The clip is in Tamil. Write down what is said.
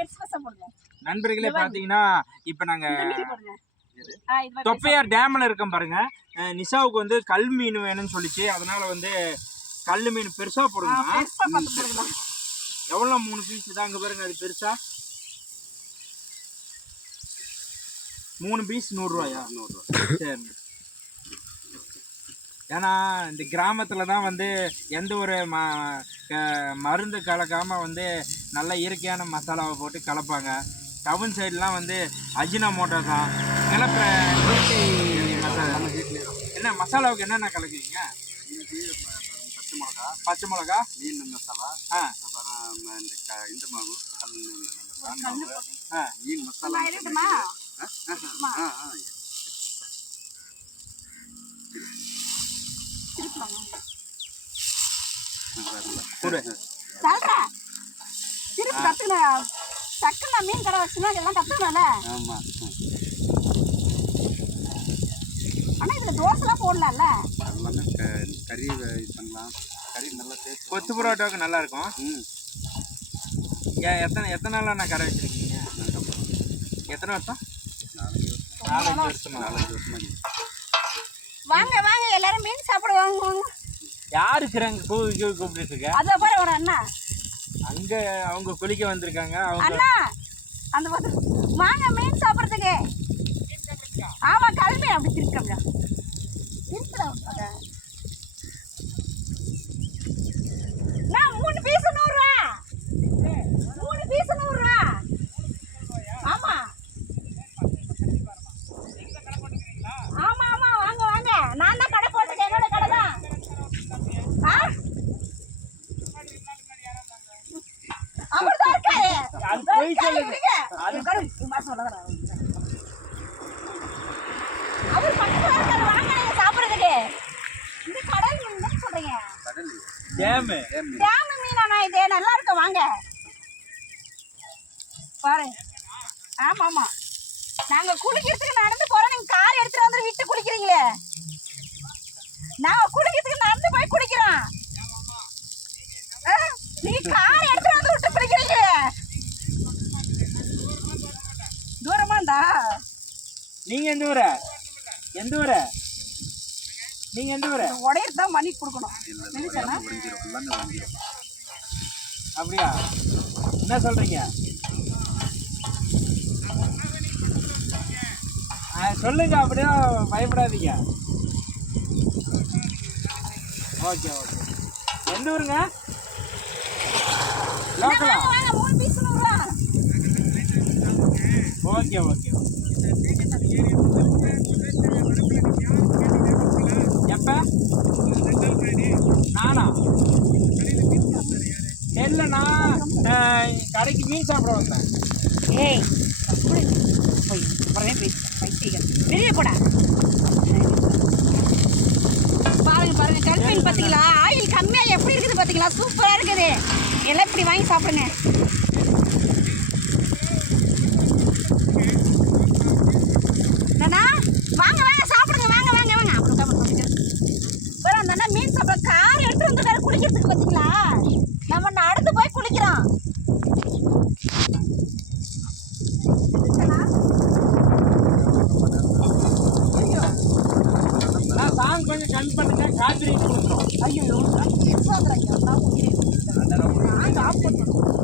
பெருசு பெருசா போடுங்க நண்பர்களே பாத்தீங்கன்னா இப்ப நாங்க தொப்பையார் டேம்ல இருக்கோம் பாருங்க. நிஷாவுக்கு வந்து கல் மீன் வேணும்னு சொல்லிச்சு. அதனால வந்து கல் மீன் பெருசா போடுங்க. எவ்வளவு மூணு பீஸ் தான் அங்க பாருங்க அது பெருசா. மூணு பீஸ் நூறு ரூபாயா? சரி. ஏன்னா இந்த கிராமத்துல தான் வந்து எந்த ஒரு ம மருந்து கலக்காம வந்து நல்ல இயற்கையான மசாலாவை போட்டு கலப்பாங்க. டவுன் சைடுலாம் வந்து அஜினா மோட்டோ தான். இயற்கை மசாலா. என்ன மசாலாவுக்கு என்னென்ன கலக்குறீங்க? பச்சை மிளகா. பச்சை மிளகா? மீன் மசாலா. ஆ. அப்புறம் இந்த க- இந்த மாவு கல். ஆ. மீன் மசாலா? ஆ ஆ. கொடு. கத்துக்கணும். டக்குன்னு நான் மீன் கடை வச்சுன்னா எல்லாம் கத்துக்கணும்ல. ஆமாம் ஆனா இதுல தோசைலாம் போடலாம்ல? எல்லாமே க- கறி இது பண்ணலாம். கறி நல்லா டேஸ்ட் கொத்து பரோட்டாவுக்கு நல்லா இருக்கும் ம். ஏன் எத்தனை எத்தனை நாளா நான் கடை வச்சிருக்கீங்க? எத்தனை வருஷம்? நாலஞ்சு வருஷம். நாலஞ்சு வருஷமா? வாங்க வாங்க எல்லாரும் மீன் சாப்பிட வாங்க வாங்க. யாருக்கு கூப்பிட்டு இருக்க? அதோ பாரு ஒரு அண்ணா. அங்க அவங்க குளிக்க வந்திருக்காங்க அண்ணா அந்த வாங்க மீன் சாப்பிட்றதுக்கு. ஆமா கிளம்பி அப்படி திருக்கம்ல நான் மூணு பீஸ் நூறுரூவா மூணு பீஸ் நூறுரூவா ஆமா ஆமா ஆமா வாங்க வாங்க நான் தான் கடை போட்டிருக்கேன் என்னோட கடை தான் ஆ அப்படிதான் இருக்காரு அது பொய் சொல்லுது. அது கடை சும்மா சொல்லதான் அவர் பக்கத்துல இருக்காரு. வாங்க நீங்க சாப்பிடுறதுக்கு. இந்த கடல் மீன் தான் சொல்றீங்க? கடல் டேமு ஏன் மீன் டேம் மீனாண்ணா இது? நல்லா இருக்கு. வாங்க. பாரு. ஆமா ஆமா நாங்க குளிக்கிறதுக்கு நடந்து போறோம். நீங்க கார் எடுத்துட்டு வந்து விட்டு குளிக்கிறீங்களே. நாங்க குளிக்கிறதுக்கு நடந்து போய் குளிக்கிறோம் ஆ, நீ கார் எடுத்துட்டு வந்து விட்டு குளிக்கிறீங்க தூரமாண்டா நீங்க எந்த ஊர? எந்த ஊர? நீங்க எந்த ஊர? உடையிறது தான் பண்ணி கொடுக்கணும். நினைச்சேனா அப்படியா? என்ன சொல்றீங்க? சொல்லுங்க அப்படியே பயப்படாதீங்க. Okay okay. எந்த ஊருங்க? லோக்கலா வாங்க வாங்க மூணு பீஸ் நூறுரூவா ஓகே ஓகே. எப்ப? நானா? அஹ், கடைக்கு மீன் சாப்பிட வந்தேன். ஏய் வெளியே போடா. பாருங்க பாருங்க கல்மீன் பார்த்தீங்களா ஆயில் கம்மியாக எப்படி இருக்குது பார்த்தீங்களா சூப்பராக இருக்குது. எல்லாம் இப்படி வாங்கி சாப்பிடுங்க. குளிக்கிறதுக்கு பார்த்தீங்களா நம்ம நடந்து போய் குளிக்கிறோம். கொஞ்சம் கம்மி பண்ணுங்க காய்கறி கொடுக்குறோம் ஐயோ நான் ஆப் பண்ணுறோம்